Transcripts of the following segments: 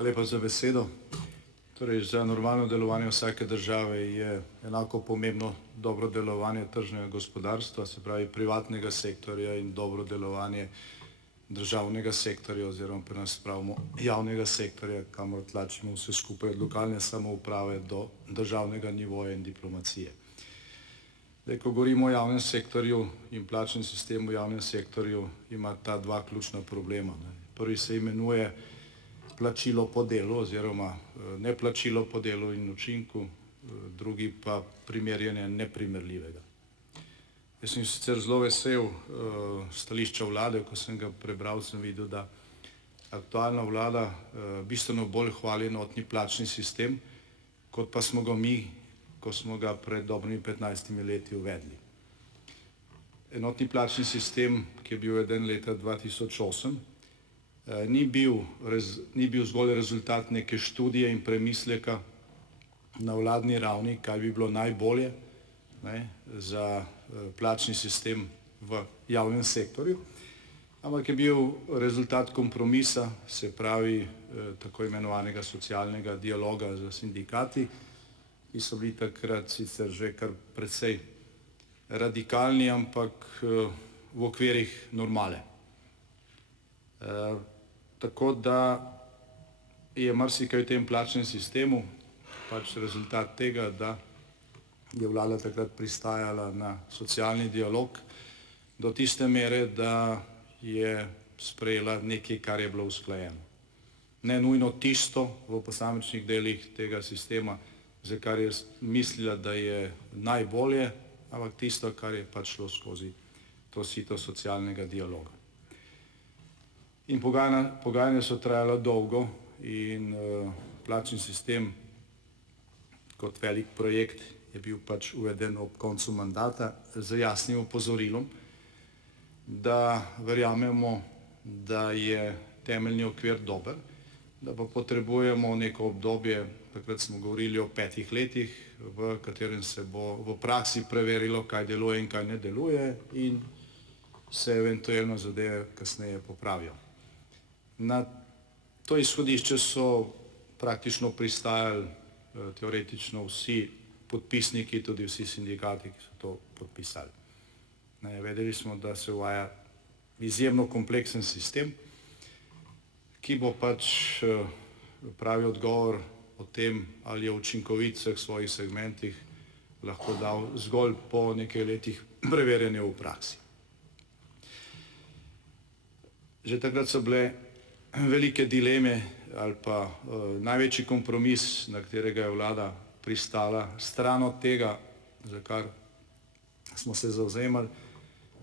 Hvala lepa za besedo. Torej, za normalno delovanje vsake države je enako pomembno dobro delovanje tržnega gospodarstva, se pravi privatnega sektorja in dobro delovanje državnega sektorja oziroma pri nas pravimo javnega sektorja, kamor tlačimo vse skupaj od lokalne samouprave do državnega nivoja in diplomacije. Zdaj, ko govorimo o javnem sektorju in plačnem sistemu v javnem sektorju, ima ta dva ključna problema. Prvi se imenuje plačilo po delu oziroma neplačilo po delu in učinku, drugi pa primerjanje neprimerljivega. Jaz sem sicer zelo vesel stališča vlade, ko sem ga prebral, sem videl, da aktualna vlada bistveno bolj hvali enotni plačni sistem, kot pa smo ga mi, ko smo ga pred dobrimi 15 leti uvedli. Enotni plačni sistem, ki je bil uveden leta 2008, ni bil zgolj rezultat neke študije in premisleka na vladni ravni, kaj bi bilo najbolje za plačni sistem v javnem sektorju, ampak je bil rezultat kompromisa, se pravi tako imenovanega socialnega dialoga z sindikati, ki so bili takrat sicer že kar precej radikalni, ampak v okvirih normale. Tako da je marsikaj v tem plačnem sistemu pač rezultat tega, da je vlada takrat pristajala na socialni dialog do tiste mere, da je sprejela nekaj, kar je bilo usklajeno. Ne nujno tisto v posamičnih delih tega sistema, za kar je mislila, da je najbolje, ampak tisto, kar je pač šlo skozi to sito socialnega dialoga. In pogajanja so trajala dolgo in plačni sistem kot velik projekt je bil pač uveden ob koncu mandata z jasnim opozorilom, da verjamemo, da je temeljni okvir dober, da pa potrebujemo neko obdobje, takrat smo govorili o 5 letih, v katerem se bo v praksi preverilo, kaj deluje in kaj ne deluje in se eventualno zadeve kasneje popravijo. Na to izhodišče so praktično pristajali teoretično vsi podpisniki, tudi vsi sindikati, ki so to podpisali. Vedeli smo, da se uvaja izjemno kompleksen sistem, ki bo pač pravi odgovor o tem, ali je učinkovit v vseh svojih segmentih, lahko dal zgolj po nekaj letih preverjanja v praksi. Že takrat so bile velike dileme ali pa največji kompromis, na katerega je vlada pristala, stran od tega, za kar smo se zavzemali,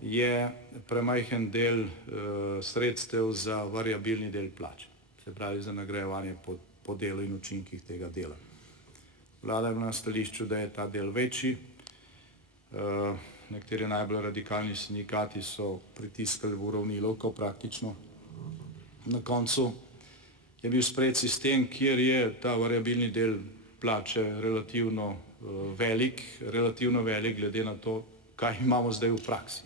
je premajhen del sredstev za variabilni del plače, se pravi za nagrajevanje po delu in učinkih tega dela. Vlada je bila na stališču, da je ta del večji, nekateri najbolj radikalni sindikati so pritiskali v uravnilovko praktično. Na koncu je bil sprejet sistem, kjer je ta variabilni del plače relativno velik glede na to, kaj imamo zdaj v praksi.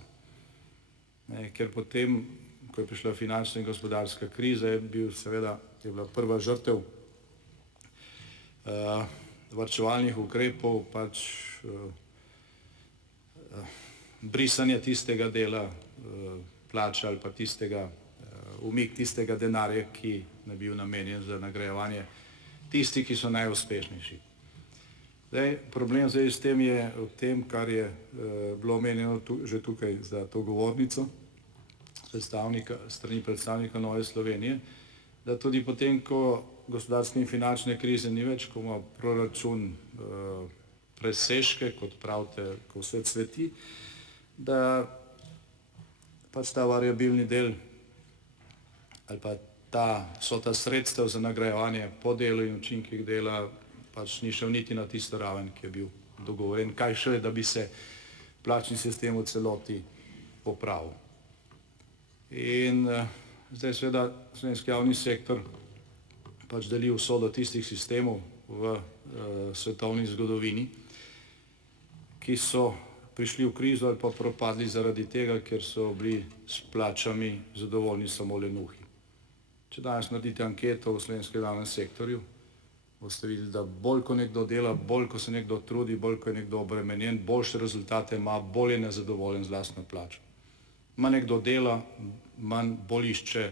Ker potem, ko je prišla finančna in gospodarska kriza, je bila prva žrtev varčevalnih ukrepov pač brisanje tistega dela plače ali pa umik tistega denarja, ki ne bi bil namenjen za nagrajevanje tistih, ki so najuspešnejši. Problem zdaj s tem je v tem, kar je bilo omenjeno že tukaj za to govornico, strani predstavnika Nove Slovenije, da tudi potem, ko gospodarske in finančne krize ni več, ko ima proračun presežke, kot pravite, ko vse cveti, da pač ta variabilni del ali pa so ta sredstev za nagrajevanje po delu in učinkih dela pač ni šel niti na tisto raven, ki je bil dogovoren, kaj šele, da bi se plačni sistem v celoti popravil. In zdaj seveda slovenski javni sektor pač deli usodo tistih sistemov v svetovni zgodovini, ki so prišli v krizo ali pa propadli zaradi tega, ker so bili s plačami zadovoljni samo lenuhi. Če danes naredite anketo v slovenskem javnem sektorju, boste videli, da bolj ko nekdo dela, bolj ko se nekdo trudi, bolj ko je nekdo obremenjen, boljše rezultate ima, bolj je nezadovoljen z lastno plačo. Manj nekdo dela, manj bolj išče,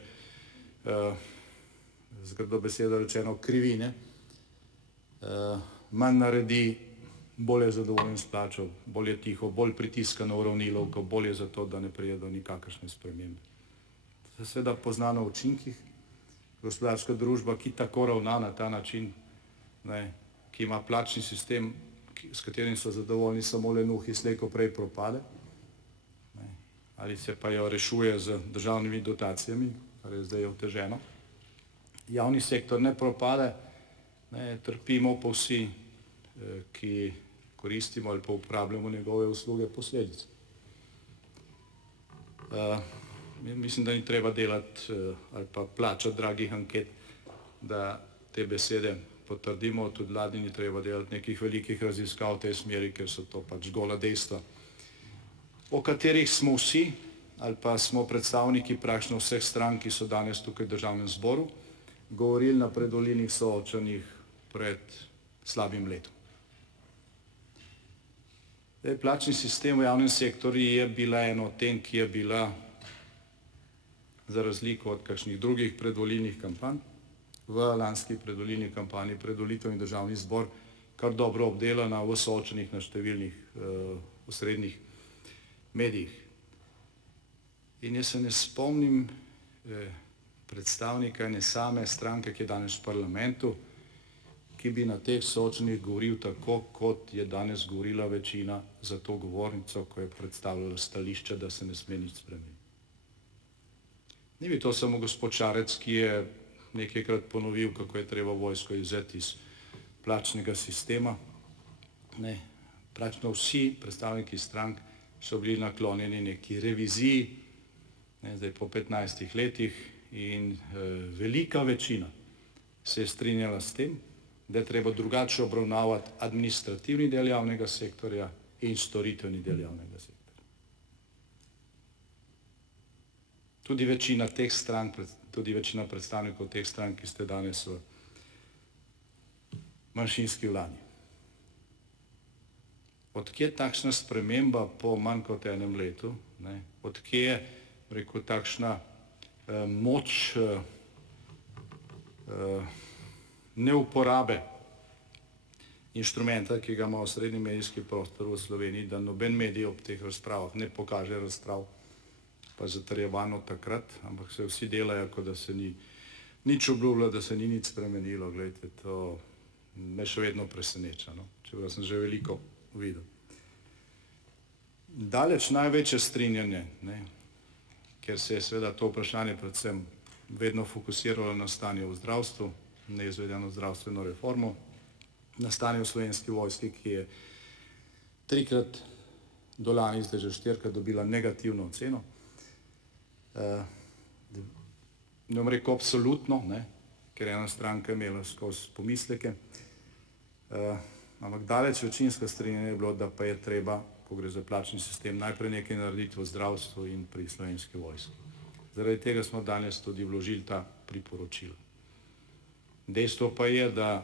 z grdo besedo rečeno, krivine, manj naredi, bolj je zadovoljen s plačo, bolj je tiho, bolj pritiska na uravnilovko, bolj je zato, da ne pride do nikakršne spremembe. To se seveda pozna na učinkih. Gospodarska družba, ki tako ravna na ta način, ki ima plačni sistem, s katerim so zadovoljni samo lenuhi, slej ko prej propade, ali se pa jo rešuje z državnimi dotacijami, kar je zdaj oteženo. Javni sektor ne propade, trpimo pa vsi, ki koristimo ali pa uporabljamo njegove usluge, posledice. Mislim, da ni treba delati ali pa plačati dragih anket, da te besede potrdimo, tudi vladi ni treba delati nekih velikih raziskav v tej smeri, ker so to pač gola dejstva, o katerih smo vsi ali pa smo predstavniki praktično vseh strank, ki so danes tukaj v Državnem zboru, govorili na predvolilnih soočanjih pred slabim letom. Plačni sistem v javnem sektorju je bila ena od tem, ki je bila za razliko od kakšnih drugih predvolilnih kampanj, v lanski predvolilni kampanji pred volitvami v Državni zbor kar dobro obdelana v soočanjih na številnih osrednjih medijih. In jaz se ne spomnim predstavnika ene same stranke, ki je danes v parlamentu, ki bi na teh soočanjih govoril tako, kot je danes govorila večina za to govornico, ko je predstavljala stališče, da se ne sme nič spremeniti. Ni bil to samo gospod Šarec, ki je nekajkrat ponovil, kako je treba vojsko izvzeti iz plačnega sistema. Ne, praktično vsi predstavniki strank so bili naklonjeni neki reviziji, zdaj po 15 letih, in velika večina se je strinjala s tem, da je treba drugače obravnavati administrativni del javnega sektorja in storitveni del javnega sektorja. Tudi večina teh strank, tudi večina predstavnikov teh strank, ki ste danes v manjšinski vladi. Odkje je takšna sprememba po manj kot enem letu? Odkje je, rekel, takšna moč neuporabe inštrumenta, ki ga ima osrednji medijski prostor v Sloveniji, da noben medij ob teh razpravah ne pokaže razprav, pa zatrjevano takrat, ampak se vsi delajo, kot da se ni nič obljubljalo, da se ni nič spremenilo. Glejte, to me še vedno preseneča, čeprav sem že veliko videl. Daleč največje strinjanje, ker se je seveda to vprašanje predvsem vedno fokusiralo na stanje v zdravstvu, neizvedeno zdravstveno reformo, na stanje v Slovenski vojski, ki je 3-krat do lani, zdaj že 4-krat dobila negativno oceno. Ne bom rekel absolutno, ker je ena stranka imela skozi pomisleke, ampak daleč večinsko strinjanje je bilo, da pa je treba, ko gre za plačni sistem, najprej nekaj narediti v zdravstvu in pri Slovenski vojski. Zaradi tega smo danes tudi vložili ta priporočila. Dejstvo pa je, da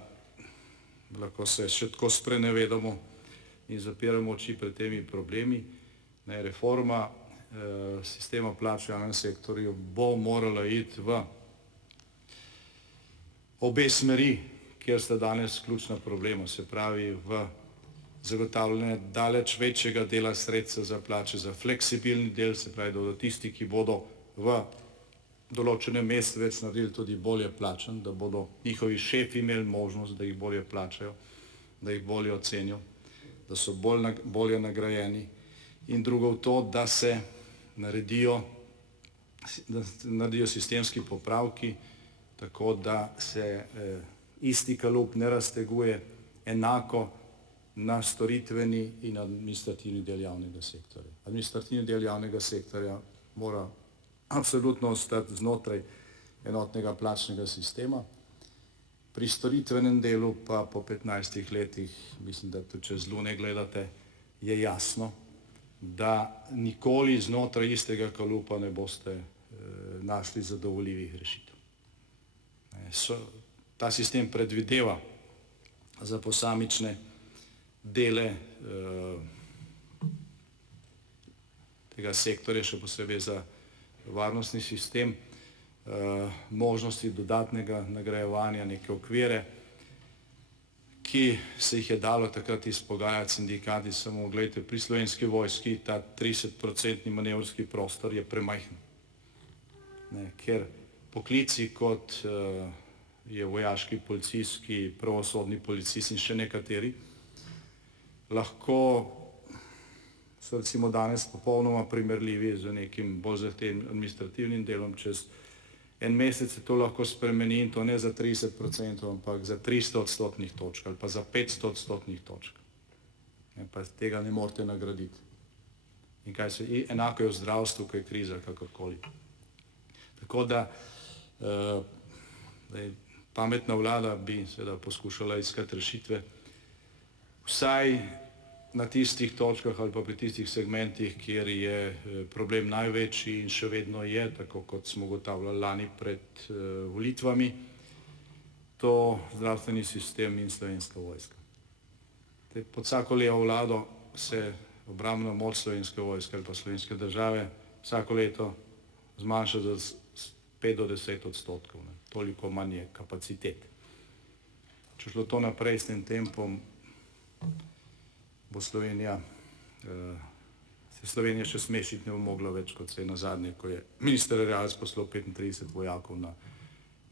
lahko se še tako sprenevedamo in zapiramo oči pred temi problemi. Reforma sistema plač v javnem sektorju bo morala iti v obe smeri, kjer sta danes ključna problema, se pravi v zagotavljanje daleč večjega dela sredstev za plače, za fleksibilni del, se pravi, da bodo tisti, ki bodo v določenem mestu več naredili, tudi bolje plačani, da bodo njihovi šefi imeli možnost, da jih bolje plačajo, da jih bolje ocenijo, da so bolje nagrajeni, in drugo v to, da se naredijo sistemski popravki, tako da se isti kalup ne razteguje enako na storitveni in administrativni del javnega sektorja. Administrativni del javnega sektorja mora absolutno ostati znotraj enotnega plačnega sistema. Pri storitvenem delu pa po 15 letih, mislim, da tudi če zelo ne gledate, je jasno, da nikoli znotraj istega kalupa ne boste našli zadovoljivih rešitev. Ta sistem predvideva za posamične dele tega sektorja, še posebej za varnostni sistem, možnosti dodatnega nagrajevanja, neke okvire, ki se jih je dalo takrat izpogajati sindikati, samo gledajte, pri Slovenski vojski ta 30% manevrski prostor je premajhen. Ker poklici, kot je vojaški, policijski, pravosodni policist in še nekateri, lahko so recimo danes popolnoma primerljivi z nekim bolj zahtevnim administrativnim delom. Čez en mesec se to lahko spremeni in to ne za 30%, ampak za 300 odstotnih točk ali pa za 500 odstotnih točk. Pa tega ne morete nagraditi. In enako je v zdravstvu, ko je kriza, kakorkoli. Tako da pametna vlada bi seveda poskušala iskati rešitve vsaj na tistih točkah ali pa pri tistih segmentih, kjer je problem največji in še vedno je, tako kot smo ugotavljali lani pred volitvami, to zdravstveni sistem in Slovenska vojska. Pod vsako levo vlado se obrambna moč Slovenske vojske ali pa slovenske države vsako leto zmanjša za 5 do 10 odstotkov. Toliko manj je kapacitet. Če šlo to naprej s tem tempom, bo Slovenija še smešiti ne bo mogla več, kot se je nazadnje, ko je minister Erjavec poslal 35 vojakov na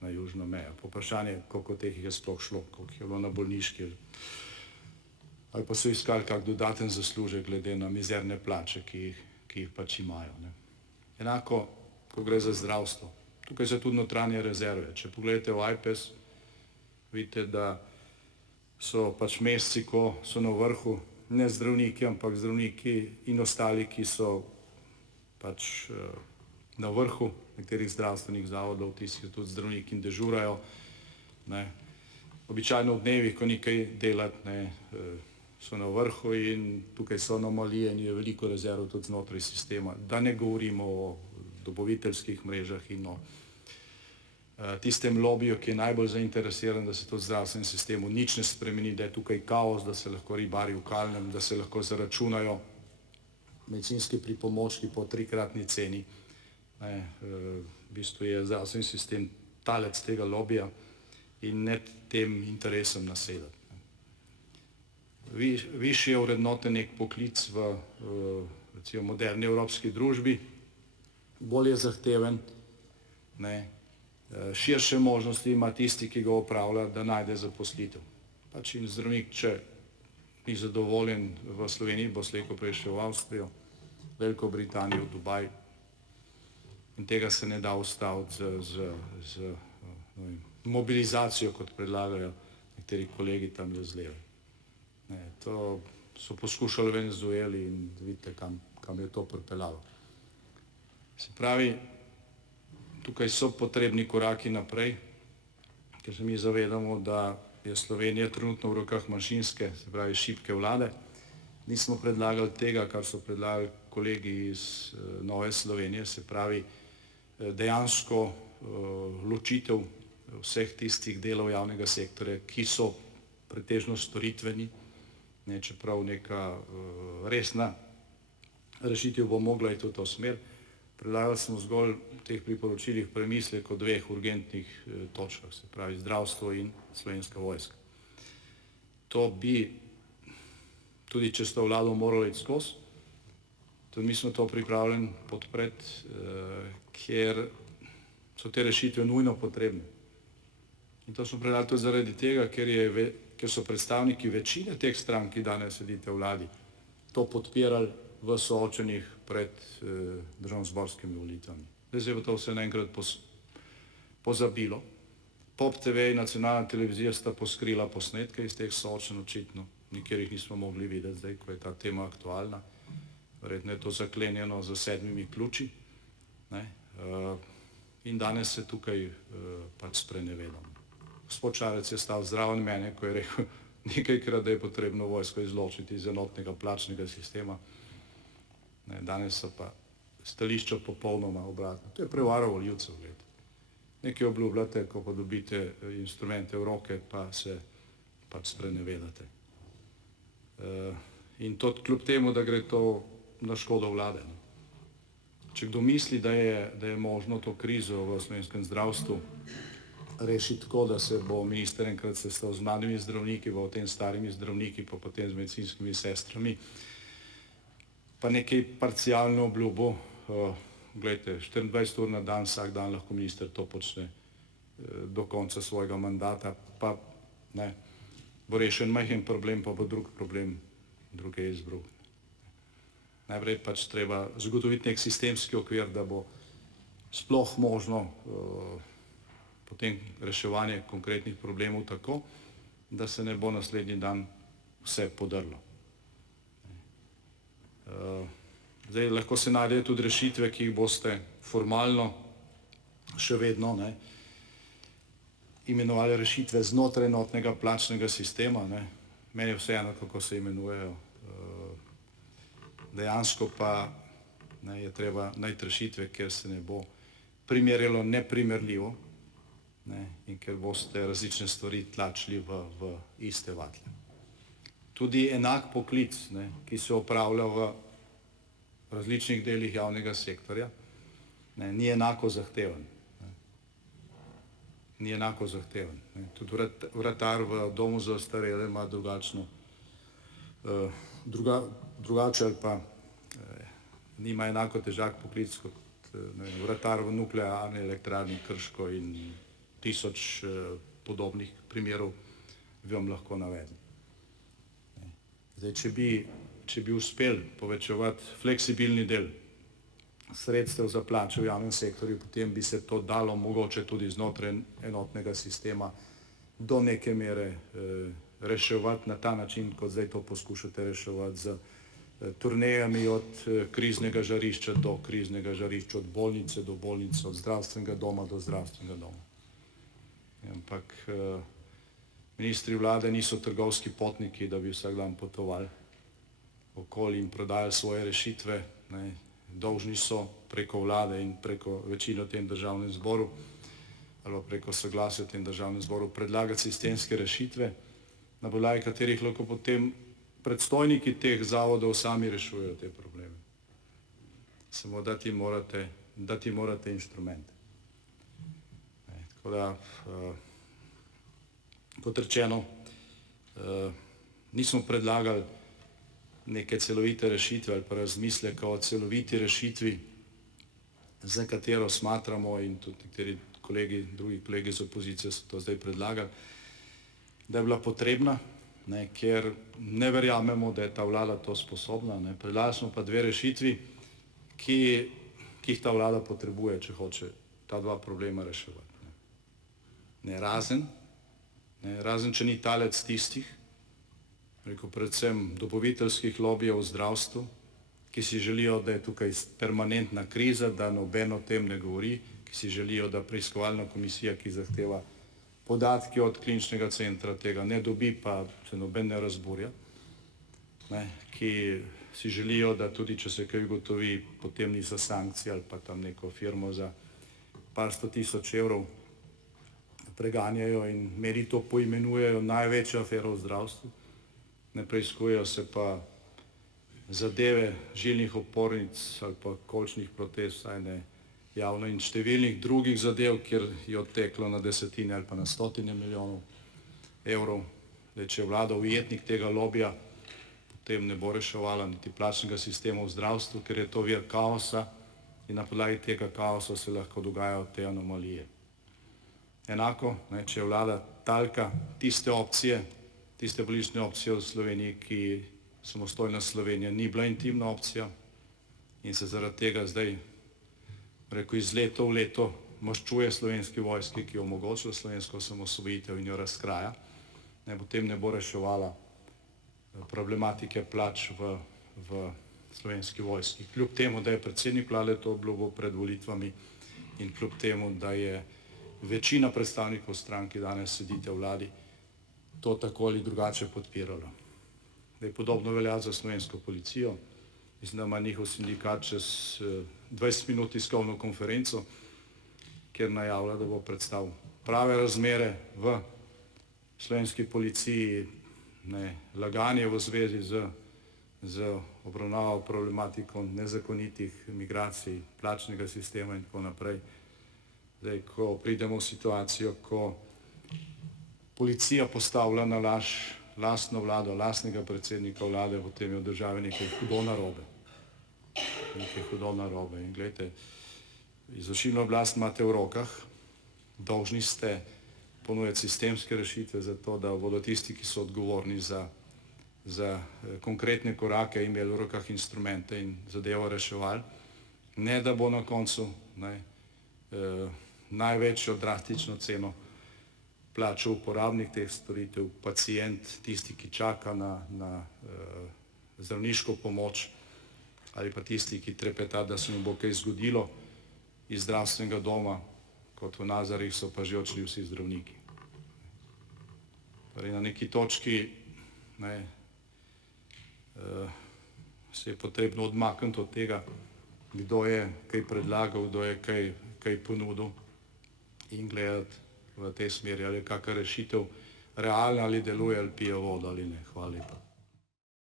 južno mejo. Vprašanje, koliko teh je sploh šlo, koliko je bilo na bolniški, ali pa so iskali kak dodaten zaslužek glede na mizerne plače, ki jih pač imajo. Enako, ko gre za zdravstvo. Tukaj so tudi notranje rezerve. Če pogledate v IPES, vidite, da so pač meseci, ko so na vrhu, ne zdravniki, ampak zdravniki in ostali, ki so pač na vrhu nekaterih zdravstvenih zavodov, tisti tudi zdravniki in dežurajo. Običajno v dnevih, ko nekaj delati, so na vrhu in tukaj so anomalije in je veliko rezerv tudi znotraj sistema. Da ne govorimo o dobaviteljskih mrežah in o tistem lobiju, ki je najbolj zainteresiran, da se to v zdravstvenem sistemu nič ne spremeni, da je tukaj kaos, da se lahko ribari v kalnem, da se lahko zaračunajo medicinski pripomočki po 3-kratni ceni. V bistvu je zdravstveni sistem talec tega lobija in ne tem interesom nasedati. Višje ovrednoten nek poklic v recimo moderni evropski družbi, bolje zahteven, širše možnosti ima tisti, ki ga opravlja, da najde zaposlitev. Pač in zdravnik, če ni zadovoljen v Sloveniji, bo slej ko prej šel v Avstrijo, Veliko Britanijo, v Dubaj in tega se ne da ustaviti z mobilizacijo, kot predlagajo nekateri kolegi tam z leve. To so poskušali v Venezueli in vidite, kam je to pripeljalo. Se pravi, tukaj so potrebni koraki naprej, ker se mi zavedamo, da je Slovenija trenutno v rokah manjšinske, se pravi šibke vlade. Nismo predlagali tega, kar so predlagali kolegi iz Nove Slovenije, se pravi dejansko ločitev vseh tistih delov javnega sektorja, ki so pretežno storitveni, čeprav neka resna rešitev bo mogla iti v to smer. Predlagali smo zgolj v teh priporočilih premislek o 2 urgentnih točkah, se pravi zdravstvo in Slovenska vojska. To bi tudi čez to vlado moralo iti skozi, tudi mi smo to pripravljeni podpreti, ker so te rešitve nujno potrebne. In to smo predlagali tudi zaradi tega, ker so predstavniki večine teh strank, ki danes sedite v vladi, to podpirali v soočenjih pred državnozborskimi volitvami. Zdaj se je to vse naenkrat pozabilo. POP TV in nacionalna televizija sta poskrila posnetke iz teh soočenj očitno, nikjer jih nismo mogli videti zdaj, ko je ta tema aktualna. Verjetno je to zaklenjeno z 7 ključi. In danes se tukaj pač sprenevedamo. Gospod Šarec je stal zraven mene, ko je rekel nekajkrat, da je potrebno vojsko izločiti iz enotnega plačnega sistema. Danes so pa stališča popolnoma obratna. To je prevara volivcev, gledajte. nekaj obljubljate, ko pa dobite instrumente v roke, pa se pač sprenevedate. In to kljub temu, da gre to na škodo vlade. Če kdo misli, da je možno to krizo v slovenskem zdravstvu rešiti tako, da se bo minister enkrat sestal z mladimi zdravniki, pa potem starimi zdravniki, pa potem z medicinskimi sestrami, pa nekaj parcialno obljubo, glejte, 24 ur na dan, vsak dan lahko minister to počne do konca svojega mandata, pa ne, bo rešen majhen problem, pa bo drug problem druge izbruh. Najprej pač treba zagotoviti nek sistemski okvir, da bo sploh možno potem reševanje konkretnih problemov tako, da se ne bo naslednji dan vse podrlo. Zdaj, lahko se najdejo tudi rešitve, ki jih boste formalno še vedno imenovali rešitve znotraj enotnega plačnega sistema. Meni je vseeno, kako se imenujejo. Dejansko pa je treba najti rešitve, kjer se ne bo primerjalo neprimerljivo in ker boste različne stvari tlačili v iste vatle. Tudi enak poklic, ki se opravlja v različnih delih javnega sektorja, ni enako zahteven. Ni enako zahteven. Tudi vratar v domu za ostarele ima drugače ali pa nima enako težak poklic kot vratar v nuklearni elektrarni Krško in 1000 podobnih primerov bi vam lahko navedli. Zdaj, če bi uspeli povečevati fleksibilni del sredstev za plače v javnem sektorju, potem bi se to dalo mogoče tudi znotraj enotnega sistema do neke mere reševati na ta način, kot zdaj to poskušate reševati z turnejami od kriznega žarišča do kriznega žarišča, od bolnice do bolnice, od zdravstvenega doma do zdravstvenega doma. Ampak ministri vlade niso trgovski potniki, da bi vsak dan potovali okoli in prodajali svoje rešitve. Dolžni so preko vlade in preko večine v tem državnem zboru ali preko soglasja v tem državnem zboru predlagati sistemske rešitve, na podlagi katerih lahko potem predstojniki teh zavodov sami rešujejo te probleme. Samo dati morate inštrumente. Tako da, kot rečeno, nismo predlagali neke celovite rešitve ali pa razmisleka o celoviti rešitvi, za katero smatramo, in tudi nekateri drugi kolegi iz opozicije so to zdaj predlagali, da je bila potrebna, ker ne verjamemo, da je ta vlada to sposobna. Predlagali smo pa dve rešitvi, ki jih ta vlada potrebuje, če hoče ta dva problema reševati. Razen če ni talec tistih, predvsem dobaviteljskih lobijev v zdravstvu, ki si želijo, da je tukaj permanentna kriza, da noben o tem ne govori, ki si želijo, da preiskovalna komisija, ki zahteva podatke od kliničnega centra, tega ne dobi, pa se noben ne razburja, ki si želijo, da tudi če se kaj ugotovi, potem niso sankcije ali pa tam neko firmo za par 100 000 evrov preganjajo in merito poimenujejo največjo afero v zdravstvu. Ne preiskujejo se pa zadeve žilnih opornic ali pa kolčnih protez, saj ne javno, in številnih drugih zadev, kjer je odteklo na desetine ali pa na stotine milijonov evrov. Če je vlada ujetnik tega lobija, potem ne bo reševala niti plačnega sistema v zdravstvu, ker je to vir kaosa in na podlagi tega kaosa se lahko dogajajo te anomalije. Enako, če je vlada talka tiste opcije, tiste politične opcije v Sloveniji, ki samostojna Slovenija ni bila intimna opcija in se zaradi tega zdaj iz leta v leto maščuje Slovenski vojski, ki je omogočila slovensko osamosvojitev in jo razkraja, potem ne bo reševala problematike plač v Slovenski vojski. Kljub temu, da je predsednik vlade to obljubil pred volitvami in kljub temu, da je večina predstavnikov strank, ki danes sedite v vladi, to tako ali drugače podpiralo. Podobno velja za slovensko policijo. Mislim, da ima njihov sindikat čez 20 minut tiskovno konferenco kjer najavlja, da bo predstavil prave razmere v slovenski policiji, laganje v zvezi z obravnavo problematiko nezakonitih migracij, plačnega sistema in tako naprej. Zdaj, ko pridemo v situacijo, ko policija postavlja na laž lastno vlado, lastnega predsednika vlade, potem je v državi nekaj hudo narobe. Nekaj hudo narobe. In glejte, izvršilno oblast imate v rokah, dolžni ste ponujati sistemske rešitve za to, da bodo tisti, ki so odgovorni za konkretne korake, imeli v rokah instrumente in zadevo reševali, ne da bo na koncu največjo drastično ceno plačal uporabnik teh storitev, pacient, tisti, ki čaka na zdravniško pomoč, ali pa tisti, ki trepeta, da se mu bo kaj zgodilo iz zdravstvenega doma, kot v Nazarih so pa že odšli vsi zdravniki. Torej na neki točki se je potrebno odmakniti od tega, kdo je kaj predlagal, kdo je kaj ponudil, in gledati v tej smeri, ali je kakšna rešitev realna, ali deluje, ali pije vodo ali ne. Hvala lepa.